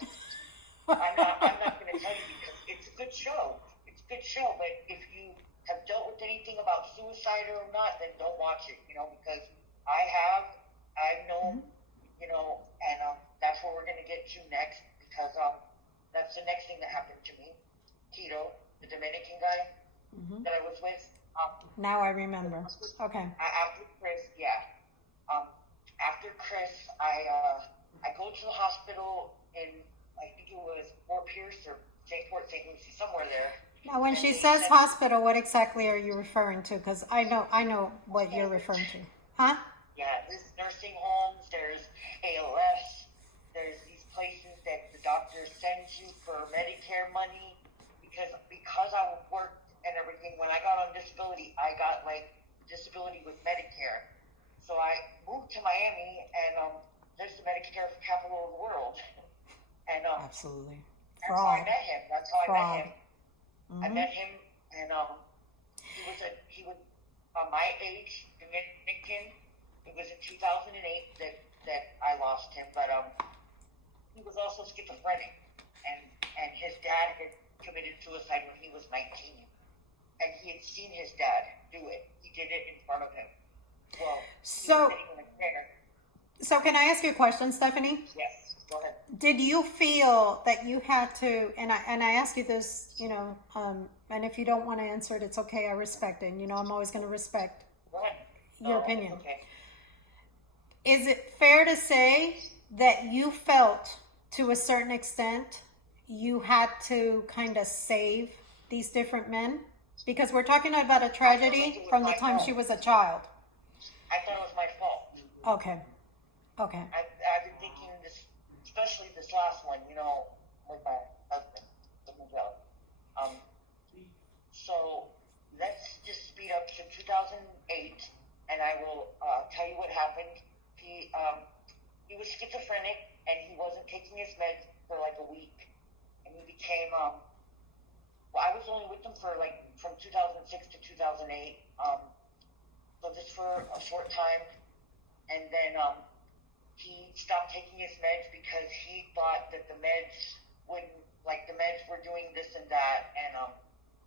I'm not going to tell you because it's a good show. It's a good show, but if you have dealt with anything about suicide or not, then don't watch it. You know, because I've known, you know, and that's what we're going to get to next because that's the next thing that happened to me. Tito, the Dominican guy that I was with. Now I remember. Okay. After Chris, after Chris, I go to the hospital in, I think it was Fort Pierce or St. Lucie, somewhere there. Now, when she says hospital, what exactly are you referring to? Because I know what you're referring to. Huh? Yeah, there's nursing homes, there's ALS, there's these places that the doctor sends you for Medicare money because I worked and everything. When I got on disability, I got like disability with Medicare. So I moved to Miami, and there's the Medicare capital of the world. And Absolutely. that's how I Fraud. met him. That's how I met Fraud. him. I met him, and he was my age, Dominican. It was in 2008 that I lost him, but he was also schizophrenic, and his dad had committed suicide when he was 19, and he had seen his dad do it. He did it in front of him. Well, he was So, sitting in a chair. so can I ask you a question, Stephanie? Yes, go ahead. Did you feel that you had to, and I ask you this, and if you don't want to answer it, it's okay. I respect it. And, I'm always going to respect Go ahead. your No, opinion. it's okay. Is it fair to say that you felt, to a certain extent, you had to kind of save these different men? Because we're talking about a tragedy from the time she was a child. I thought it was my fault. Okay. Okay. I've been thinking this, especially this last one, with my husband, with Miguel. So let's just speed up to 2008, and I will tell you what happened. He was schizophrenic, and he wasn't taking his meds for like a week, and he became well, I was only with him for like from 2006 to 2008. So just for a short time, and then he stopped taking his meds because he thought that the meds wouldn't, like the meds were doing this and that, and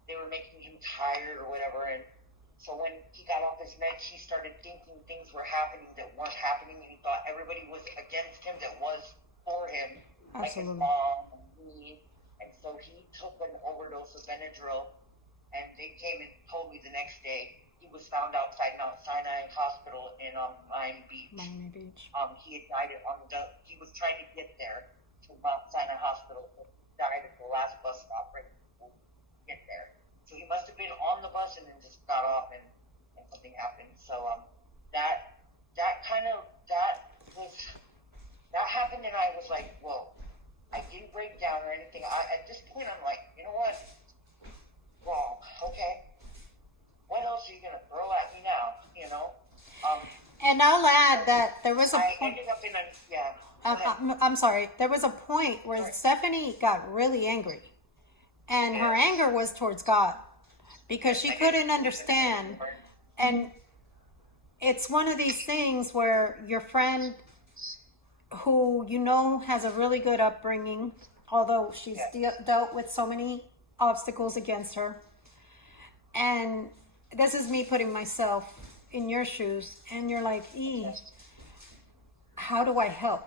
they were making him tired or whatever. And so when he got off his meds, he started thinking things were happening that weren't happening, and he thought everybody was against him that was for him, like his Absolutely. mom and me. And so he took an overdose of Benadryl, and they came and told me the next day. He was found outside Mount Sinai Hospital in Miami Beach. Miami Beach. He had died he was trying to get there to Mount Sinai Hospital, but he died at the last bus stop right before he get there. So he must have been on the bus and then just got off, and something happened. So that happened, and I was like, whoa. I didn't break down or anything. At this point, I'm like, you know what? Wrong. Okay. What else are you gonna throw at me now? And I'll add that there was a I point. ended up in a yeah. I'm sorry. There was a point where Sorry. Stephanie got really angry, and her anger was towards God because she couldn't understand. And it's one of these things where your friend, who has a really good upbringing, although she's dealt with so many obstacles against her, and this is me putting myself in your shoes, and you're like, how do I help?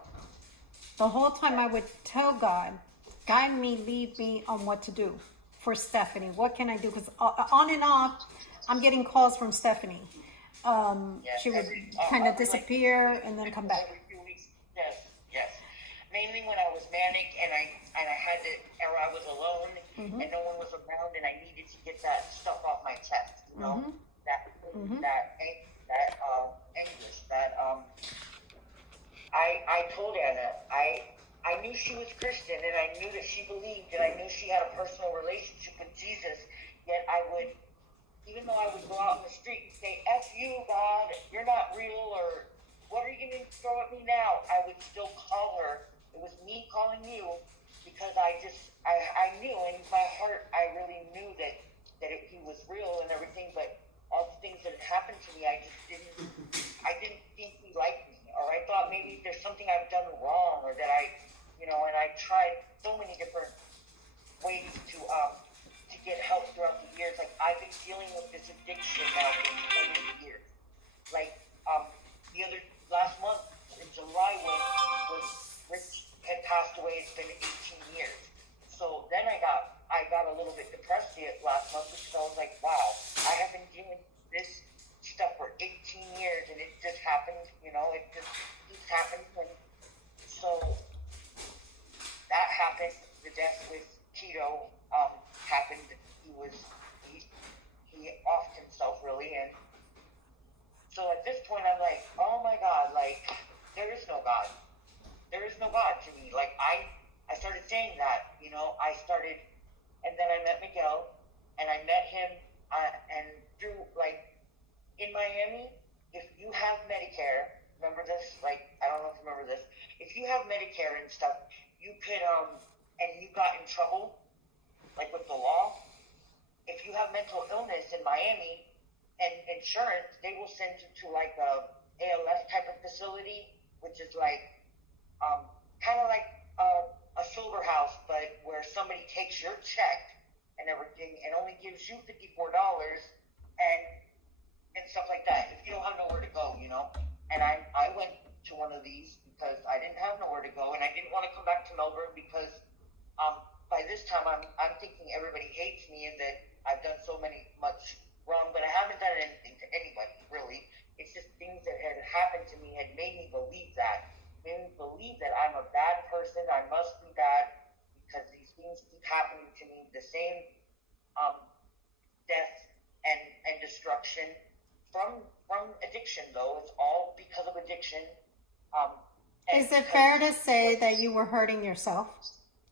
The whole time I would tell God, guide me, lead me on what to do for Stephanie. What can I do? Because on and off, I'm getting calls from Stephanie. She would kind of disappear and then come back. Every few weeks. Yes. Mainly when I was manic and I had to, or I was alone and no one was around, and I needed to get that stuff off my chest. That anguish. That I told Anna I knew she was Christian, and I knew that she believed, and I knew she had a personal relationship with Jesus. Yet I would, even though I would go out in the street and say, "F you, God, you're not real," or "What are you going to throw at me now?" I would still call her. It was me calling you because I knew in my heart, I really knew that he was real and everything. But all the things that had happened to me, I didn't think he liked me, or I thought maybe there's something I've done wrong, or that and I tried so many different ways to get help throughout the years. Like, I've been dealing with this addiction now for so many years. Like, last month in July when Rich had passed away, it's been 18 years. So then I got a little bit depressed last month because I was like, wow, I have been dealing with this stuff for 18 years, and it just happened, it just keeps happening. And so that happened. The death with Tito happened. He offed himself, really. And so at this point, I'm like, oh my God, like, there is no God. There is no God to me. Like, I started saying that, and then I met Miguel, and I met him, and through, like, in Miami, if you have Medicare, remember this? Like, I don't know if you remember this. If you have Medicare and stuff, you could, and you got in trouble, like with the law, if you have mental illness in Miami and insurance, they will send you to like a ALS type of facility, which is like, kind of like a silver house, but where somebody takes your check and everything and only gives you $54 and stuff like that. If you don't have nowhere to go, you know. And I went to one of these because I didn't have nowhere to go, and I didn't want to come back to Melbourne because by this time I'm thinking everybody hates me and that I've done so much wrong, but I haven't done anything to anybody really. It's just things that had happened to me had made me believe that. Made me believe that I'm a bad person. I must be bad because these things keep happening to me. The same death and destruction from addiction, though. It's all because of addiction. Is it fair to say that you were hurting yourself?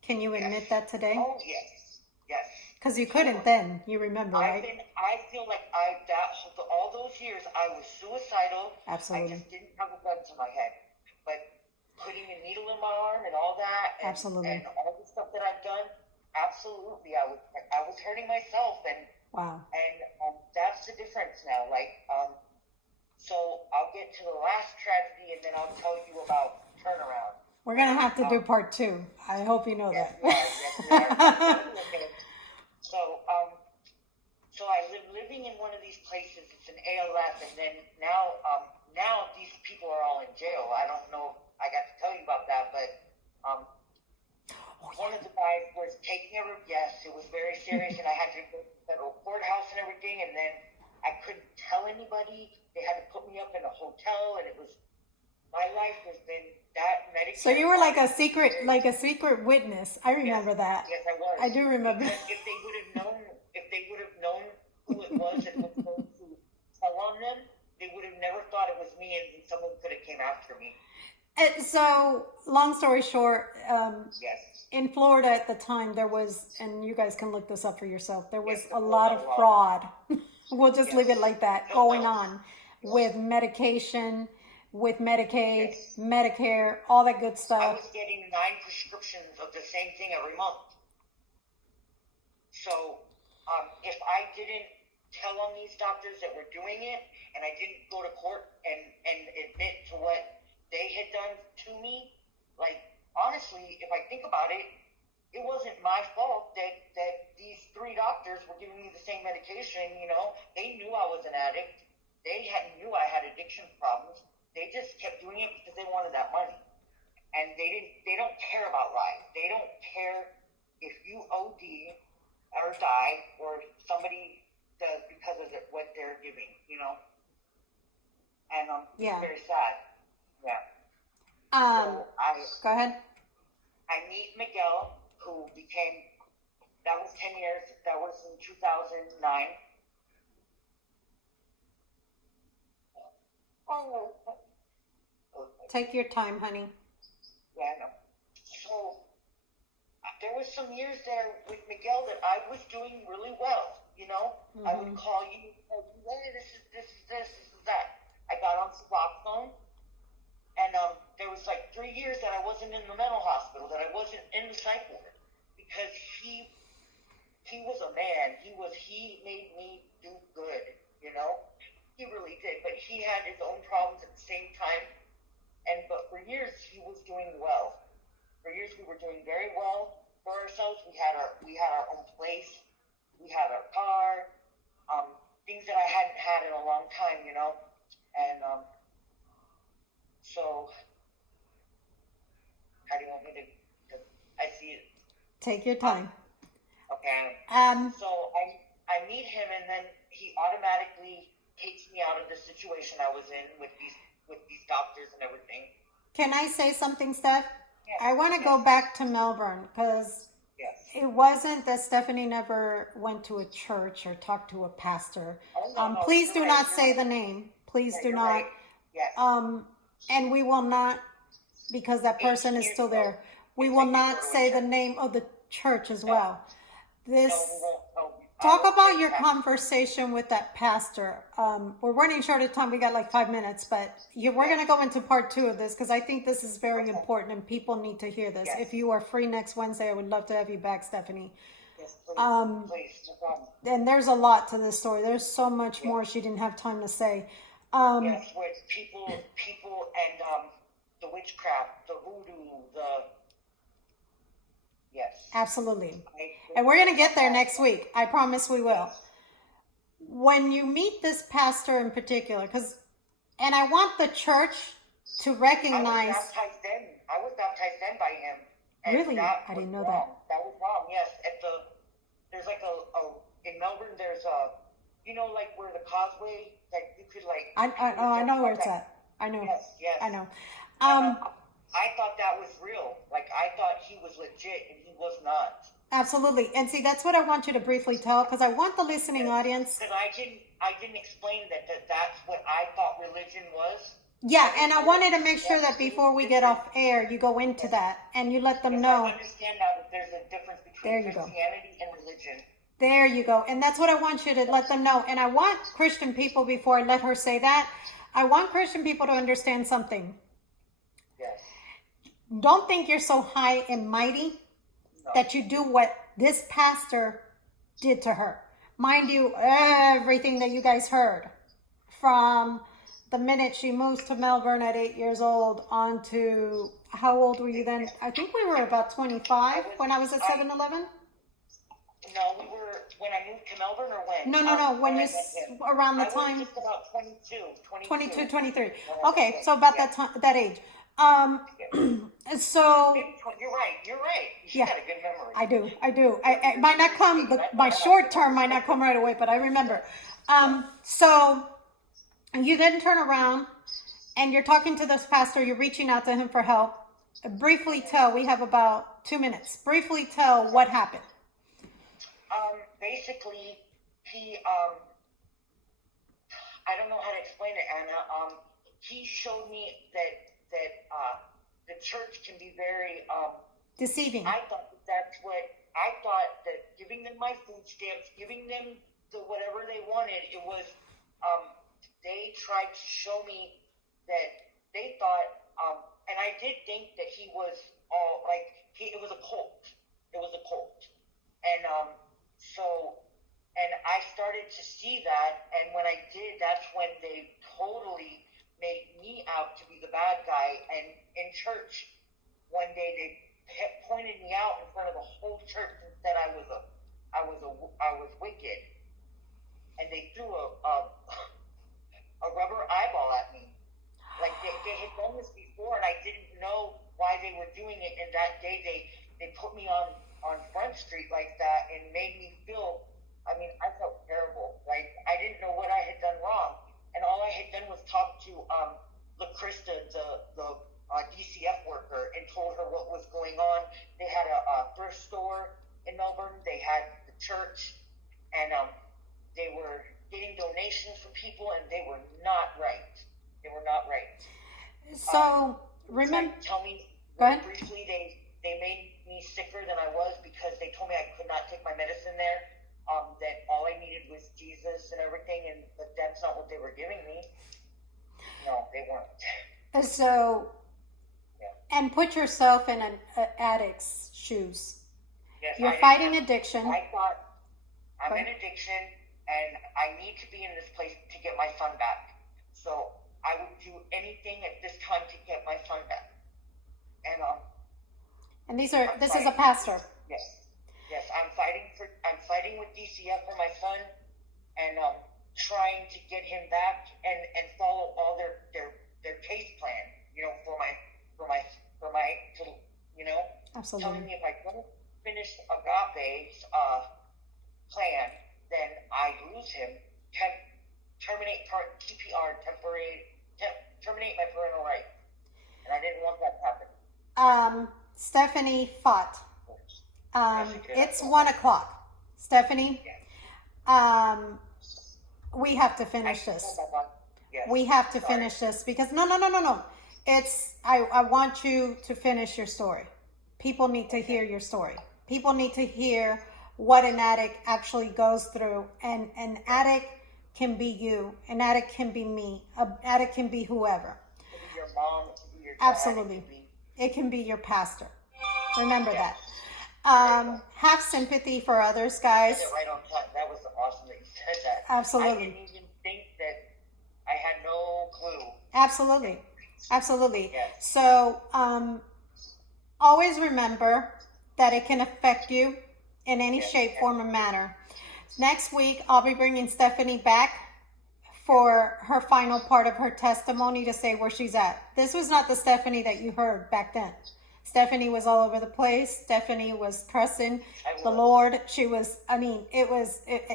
Can you admit that today? Oh yes, yes. Because you couldn't then. You remember, right? I feel like all those years I was suicidal. Absolutely. I just didn't have a gun to my head, but putting a needle in my arm and all that, and, Absolutely. and all the stuff that I've done, absolutely, I was hurting myself, and Wow. and that's the difference now. Like, so I'll get to the last tragedy, and then I'll tell you about turnaround. We're going to have to do part 2. I hope you know Yes, that. we are. Yes, we are. So I living in one of these places. It's an ALF, and then now these people are all in jail. I don't know. I got to tell you about that, but one of the guys was taking a yes. It was very serious, and I had to go to the federal courthouse and everything. And then I couldn't tell anybody. They had to put me up in a hotel, and it was my life has been that medication. So you were like a secret witness. I remember that. Yes, I was. I do remember. Because if they would have known who it was and was going to tell on them, they would have never thought it was me, and someone could have came after me. So, long story short, Yes. in Florida at the time, there was, and you guys can look this up for yourself, there was Yes, a lot of fraud. We'll just leave it like that, going on with medication, with Medicaid, Yes. Medicare, all that good I stuff. was getting 9 prescriptions of the same thing every month. So, if I didn't tell on these doctors that were doing it, and I didn't go to court and admit to what they had done to me, like, honestly, if I think about it, it wasn't my fault that these 3 doctors were giving me the same medication, you know. They knew I was an addict. They knew I had addiction problems. They just kept doing it because they wanted that money. And they don't care about life. They don't care if you OD or die or somebody does because of what they're giving, you know. And Yeah. it's very sad. Yeah. Go ahead. I meet Miguel, who became, that was 10 years, that was in 2009. Oh, Take your time, honey. yeah, I know. So, there was some years there with Miguel that I was doing really well, you know? I would call you, hey, this is that. I got on Suboxone, and there was like 3 years that I wasn't in the mental hospital, that I wasn't in the psych ward, because he was a man. He made me do good, you know? He really did, but he had his own problems at the same time. But for years he was doing well. For years we were doing very well for ourselves. We had our own place. We had our car. Things that I hadn't had in a long time, you know. And so how do you want me to? I see it. Take your time. Okay. So I meet him, and then he automatically takes me out of the situation I was in with these doctors and everything. Can I say something, Steph? Yes. I want to go back to Melbourne because Yes. it wasn't that Stephanie never went to a church or talked to a pastor. Oh, no, Please you're do right, not you're say right. the name. Please Yeah, do you're not. right. Yes. And we will not, because that person is still there. We will not say the name of the church as well. No, we won't. No, Talk will about take your that. conversation with that pastor. We're running short of time. We got like 5 minutes, but we're going to go into part 2 of this because I think this is very Okay. important and people need to hear this. Yes. If you are free next Wednesday, I would love to have you back, Stephanie. Yes, please, please, no problem. And there's a lot to this story. There's so much Yeah. more she didn't have time to say. Yes, with people, and the witchcraft, the voodoo, yes. Absolutely. I- And we're going to get there next week. I promise we will. Yes. When you meet this pastor in particular, and I want the church to I was recognize. baptized then by him. And Really? that I didn't was know that. wrong. That was wrong. Yes, there's like in Melbourne. There's like where the causeway that you could like. I know where it's at. I know. Yes, yes. I know. I thought that was real. Like I thought he was legit, and he was not. Absolutely. And see, that's what I want you to briefly tell, because I want the listening audience. Because I didn't explain that's what I thought religion was. Yeah, and I wanted to make sure that before we get off air, you go into that and you let them Because know. I understand now that there's a difference There between you go. Christianity and religion. There you go. And that's what I want you to let them know. And I want Christian people, before I let her say that, I want Christian people to understand something. Yes. Don't think you're so high and mighty that you do what this pastor did to her. Mind you, everything that you guys heard from the minute she moves to Melbourne at 8 years old on to, how old were you then? I think we were about 25 when I was at 7-Eleven. No, we were, when I moved to Melbourne or when? No, when you, around the I was time, just about 22. 22, 23. Okay, so about that time, that age. So You're right. You Yeah. got a good memory. I do. I might not come, my short term might not come right away, but I remember. So you then turn around and you're talking to this pastor, you're reaching out to him for help. Briefly tell, we have about 2 minutes. Briefly tell what happened. Basically, he, I don't know how to explain it, Anna. He showed me that the church can be very, Deceiving. I thought that giving them my food stamps, giving them the whatever they wanted, it was, they tried to show me that they thought, and I did think that he was all, like, it was a cult. It was a cult. And, and I started to see that, and when I did, that's when they totally made me out to be the bad guy. And in church, one day they pointed me out in front of the whole church and said I was wicked, and they threw a rubber eyeball at me. Like they had done this before, and I didn't know why they were doing it. And that day they put me on Front Street like that and made me feel. I mean, I felt terrible. Like I didn't know what I had done wrong, and all I had done was talk to LaCrista, the DCF worker, and told her what was going on. They had a thrift store in Melbourne. They had the church, and they were getting donations from people, and they were not right. They were not right. So, remember. Tell me, Go ahead. briefly, they made me sicker than I was because they told me I could not take my medicine there. That all I needed was Jesus and everything, but that's not what they were giving me. No, they weren't. So, and put yourself in an addict's shoes. Yes, You're fighting addiction. I thought I'm in addiction, and I need to be in this place to get my son back. So I would do anything at this time to get my son back. And this is a pastor. Yes, I'm fighting with DCF for my son, and trying to get him back and follow all their case plan. Absolutely. Telling me if I don't finish Agape's plan, then I lose him. Terminate my parental rights, and I didn't want that to happen. Stephanie fought. It's 1 o'clock. Stephanie, we have to finish this. Yes. We have to finish this because no. It's I want you to finish your story. People need to hear your story. People need to hear what an addict actually goes through. And an addict can be you. An addict can be me. An addict can be whoever. It could be your mom, it could be your dad, Absolutely. it could be It can be your pastor. Remember Yes. that. Have sympathy for others, guys. said it right on time. That was awesome that you said that. Absolutely. I didn't even think that. I had no clue. Absolutely. Absolutely. Yes. So, always remember that it can affect you in any Yes, shape, yes. form, or manner. Next week, I'll be bringing Stephanie back for her final part of her testimony to say where she's at. This was not the Stephanie that you heard back then. Stephanie was all over the place. Stephanie was cussing I the was. Lord. She was, I mean,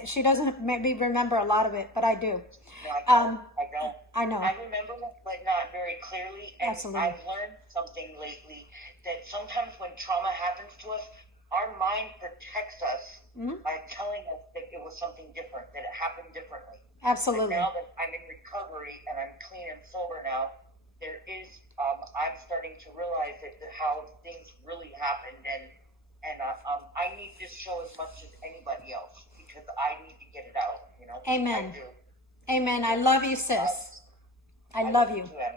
she doesn't maybe remember a lot of it, but I do. No, I don't. I know. I remember it, but not very clearly. And Absolutely. I've learned something lately that sometimes when trauma happens to us, our mind protects us by telling us that it was something different, that it happened differently. Absolutely. But now that I'm in recovery and I'm clean and sober now, there is, I'm starting to realize that how things really happened, and I need this show as much as anybody else because I need to get it out. You know. Amen. I do. Amen. I love you, sis. I love you. too, Em.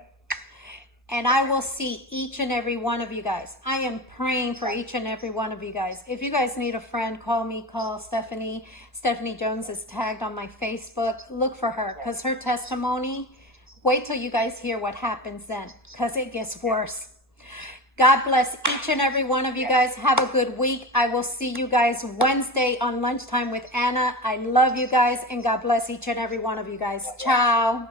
And I will see each and every one of you guys. I am praying for each and every one of you guys. If you guys need a friend, call me, call Stephanie. Stephanie Jones is tagged on my Facebook. Look for her because her testimony, wait till you guys hear what happens then because it gets worse. God bless each and every one of you guys. Have a good week. I will see you guys Wednesday on Lunchtime with Anna. I love you guys and God bless each and every one of you guys. Ciao.